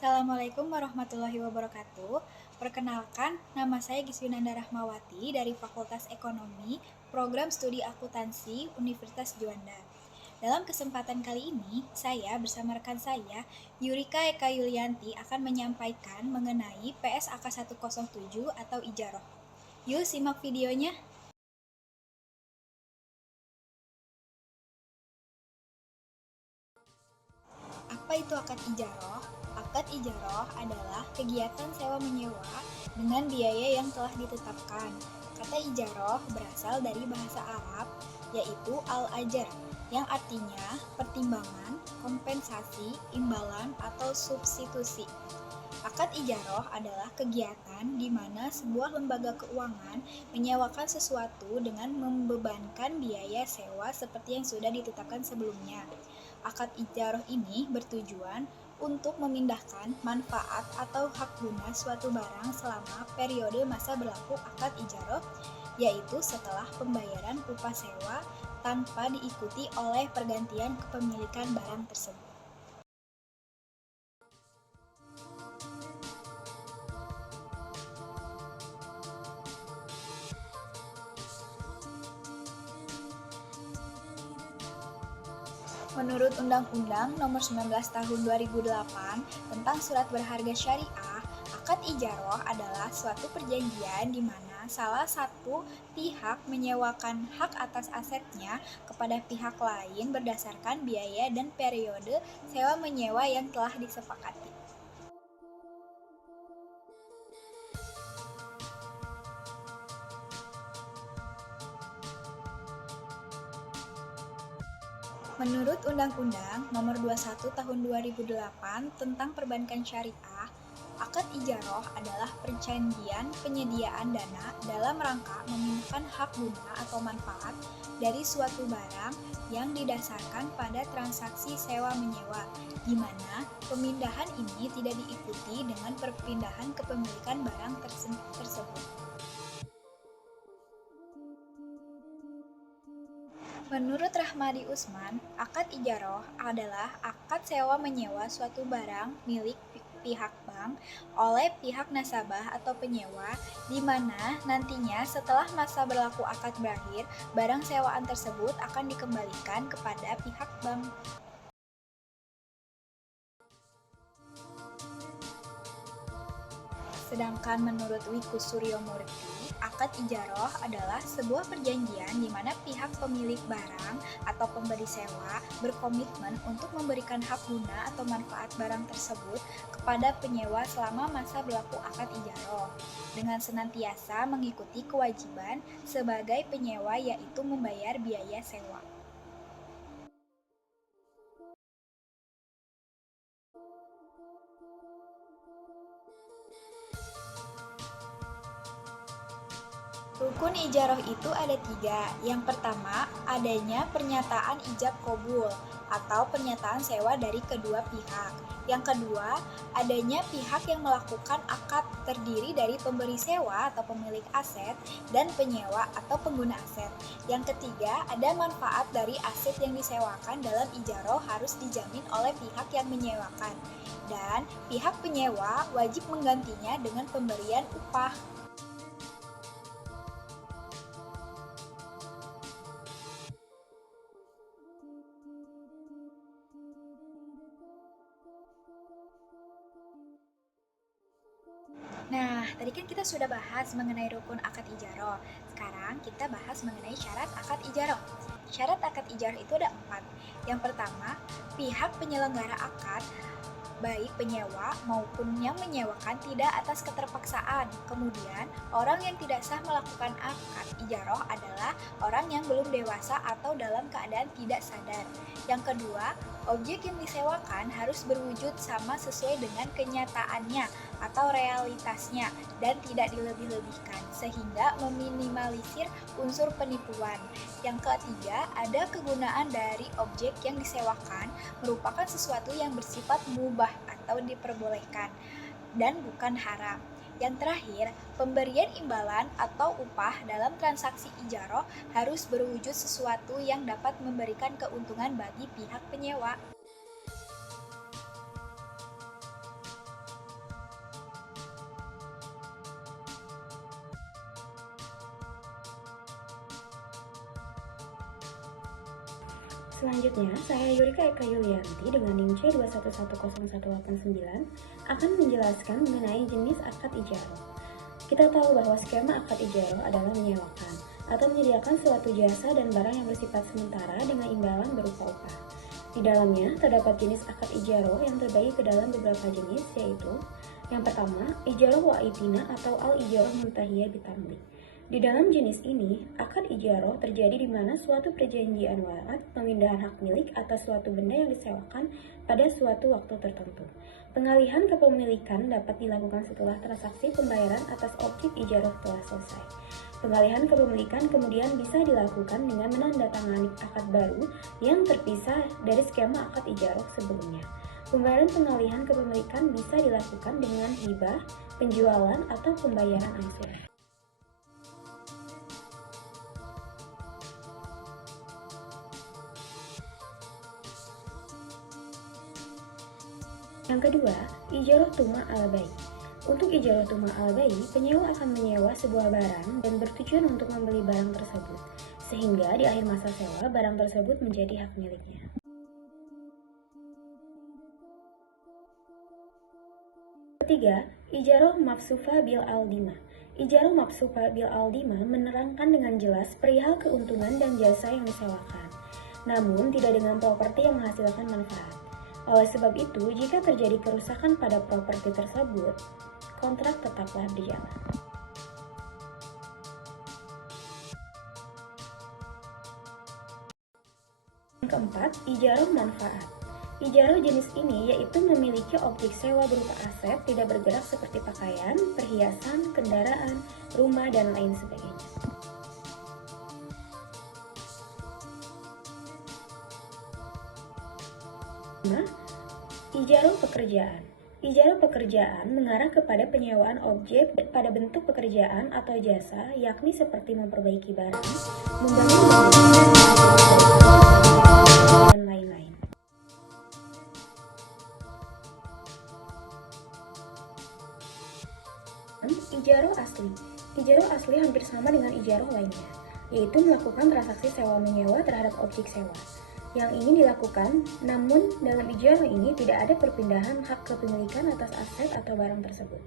Assalamualaikum warahmatullahi wabarakatuh. Perkenalkan, nama saya Giswinanda Rahmawati dari Fakultas Ekonomi, Program Studi Akuntansi, Universitas Juanda. Dalam kesempatan kali ini, saya bersama rekan saya, Yurika Eka Yulianti akan menyampaikan mengenai PSAK 107 atau Ijaroh. Yuk simak videonya. Apa itu akad ijaroh? Akad ijaroh adalah kegiatan sewa-menyewa dengan biaya yang telah ditetapkan. Kata ijaroh berasal dari bahasa Arab, yaitu al-ajar, yang artinya pertimbangan, kompensasi, imbalan, atau substitusi. Akad ijaroh adalah kegiatan di mana sebuah lembaga keuangan menyewakan sesuatu dengan membebankan biaya sewa seperti yang sudah ditetapkan sebelumnya. Akad ijaroh ini bertujuan untuk memindahkan manfaat atau hak guna suatu barang selama periode masa berlaku akad ijaroh, yaitu setelah pembayaran upah sewa tanpa diikuti oleh pergantian kepemilikan barang tersebut. Menurut Undang-Undang Nomor 19 Tahun 2008 tentang Surat Berharga Syariah, akad ijaroh adalah suatu perjanjian di mana salah satu pihak menyewakan hak atas asetnya kepada pihak lain berdasarkan biaya dan periode sewa menyewa yang telah disepakati. Menurut Undang-Undang Nomor 21 Tahun 2008 tentang Perbankan Syariah, akad ijaroh adalah perjanjian penyediaan dana dalam rangka memindahkan hak guna atau manfaat dari suatu barang yang didasarkan pada transaksi sewa-menyewa, di mana pemindahan ini tidak diikuti dengan perpindahan kepemilikan barang tersebut. Menurut Rahmadi Usman, akad ijaroh adalah akad sewa-menyewa suatu barang milik pihak bank oleh pihak nasabah atau penyewa, di mana nantinya setelah masa berlaku akad berakhir, barang sewaan tersebut akan dikembalikan kepada pihak bank. Sedangkan menurut Wiku Suryomurti, akad ijaroh adalah sebuah perjanjian di mana pihak pemilik barang atau pemberi sewa berkomitmen untuk memberikan hak guna atau manfaat barang tersebut kepada penyewa selama masa berlaku akad ijaroh, dengan senantiasa mengikuti kewajiban sebagai penyewa yaitu membayar biaya sewa. Rukun ijaroh itu ada 3. Yang pertama, adanya pernyataan ijab qabul atau pernyataan sewa dari kedua pihak. Yang kedua, adanya pihak yang melakukan akad terdiri dari pemberi sewa atau pemilik aset dan penyewa atau pengguna aset. Yang ketiga, ada manfaat dari aset yang disewakan dalam ijaroh harus dijamin oleh pihak yang menyewakan. Dan pihak penyewa wajib menggantinya dengan pemberian upah. Nah, tadi kan kita sudah bahas mengenai rukun akad ijaroh. Sekarang kita bahas mengenai syarat akad ijaroh. Syarat akad ijaroh itu ada 4. Yang pertama, pihak penyelenggara akad, baik penyewa maupun yang menyewakan tidak atas keterpaksaan. Kemudian, orang yang tidak sah melakukan akad ijaroh adalah orang yang belum dewasa atau dalam keadaan tidak sadar. Yang kedua, objek yang disewakan harus berwujud sama sesuai dengan kenyataannya atau realitasnya dan tidak dilebih-lebihkan sehingga meminimalisir unsur penipuan. Yang ketiga, ada kegunaan dari objek yang disewakan merupakan sesuatu yang bersifat mubah atau diperbolehkan dan bukan haram. Yang terakhir, pemberian imbalan atau upah dalam transaksi ijaroh harus berwujud sesuatu yang dapat memberikan keuntungan bagi pihak penyewa. Selanjutnya, saya Yurika Eka Yulianti dengan NIM C2110189 akan menjelaskan mengenai jenis akad ijaroh. Kita tahu bahwa skema akad ijaroh adalah menyewakan atau menyediakan suatu jasa dan barang yang bersifat sementara dengan imbalan berupa upah. Di dalamnya terdapat jenis akad ijaroh yang terbagi ke dalam beberapa jenis, yaitu yang pertama, ijaroh wa'idina atau al-ijaroh muntahiyah bitamlik. Di dalam jenis ini, akad ijaroh terjadi di mana suatu perjanjian warat pemindahan hak milik atas suatu benda yang disewakan pada suatu waktu tertentu. Pengalihan kepemilikan dapat dilakukan setelah transaksi pembayaran atas objek ijaroh telah selesai. Pengalihan kepemilikan kemudian bisa dilakukan dengan menandatangani akad baru yang terpisah dari skema akad ijaroh sebelumnya. Pembayaran pengalihan kepemilikan bisa dilakukan dengan hibah, penjualan, atau pembayaran angsur. Yang kedua, ijaroh tuma al-bai. Untuk ijaroh tuma al-bai, penyewa akan menyewa sebuah barang dan bertujuan untuk membeli barang tersebut, sehingga di akhir masa sewa, barang tersebut menjadi hak miliknya. Ketiga, ijaroh mafsufa bil aldima. Ijaroh mafsufa bil aldima menerangkan dengan jelas perihal keuntungan dan jasa yang disewakan, namun tidak dengan properti yang menghasilkan manfaat. Oleh sebab itu, jika terjadi kerusakan pada properti tersebut, kontrak tetaplah berjalan. Yang keempat, ijaroh manfaat. Ijaroh jenis ini yaitu memiliki objek sewa berupa aset tidak bergerak seperti pakaian, perhiasan, kendaraan, rumah, dan lain sebagainya. Ijaroh pekerjaan. Ijaroh pekerjaan mengarah kepada penyewaan objek pada bentuk pekerjaan atau jasa, yakni seperti memperbaiki barang, membangun dan lain-lain. Ijaroh asli. Ijaroh asli hampir sama dengan ijaroh lainnya, yaitu melakukan transaksi sewa-menyewa terhadap objek sewa yang ingin dilakukan, namun dalam ijaroh ini tidak ada perpindahan hak kepemilikan atas aset atau barang tersebut.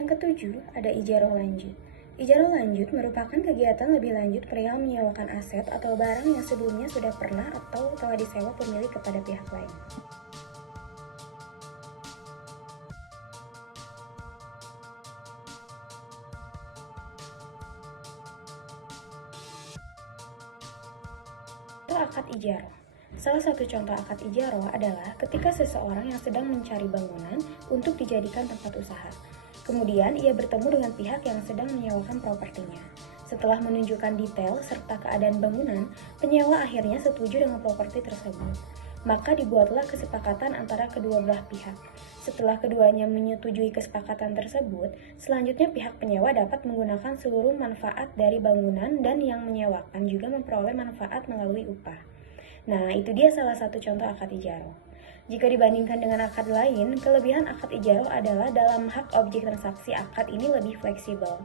Yang ketujuh, ada ijaroh lanjut. Ijaroh lanjut merupakan kegiatan lebih lanjut perihal menyewakan aset atau barang yang sebelumnya sudah pernah atau telah disewa pemilik kepada pihak lain. Akad ijaroh. Salah satu contoh akad ijaroh adalah ketika seseorang yang sedang mencari bangunan untuk dijadikan tempat usaha. Kemudian ia bertemu dengan pihak yang sedang menyewakan propertinya. Setelah menunjukkan detail serta keadaan bangunan, penyewa akhirnya setuju dengan properti tersebut. Maka dibuatlah kesepakatan antara kedua belah pihak. Setelah keduanya menyetujui kesepakatan tersebut, selanjutnya pihak penyewa dapat menggunakan seluruh manfaat dari bangunan dan yang menyewakan juga memperoleh manfaat melalui upah. Nah, itu dia salah satu contoh akad ijaroh. Jika dibandingkan dengan akad lain, kelebihan akad ijaroh adalah dalam hak objek transaksi akad ini lebih fleksibel.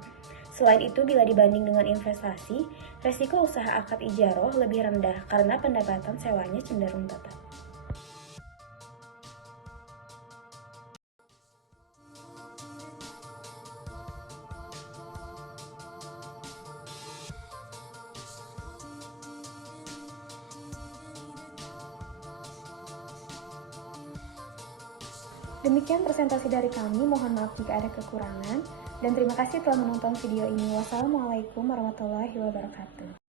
Selain itu, bila dibanding dengan investasi, resiko usaha akad ijaroh lebih rendah karena pendapatan sewanya cenderung tetap. Demikian presentasi dari kami, mohon maaf jika ada kekurangan, dan terima kasih telah menonton video ini. Wassalamualaikum warahmatullahi wabarakatuh.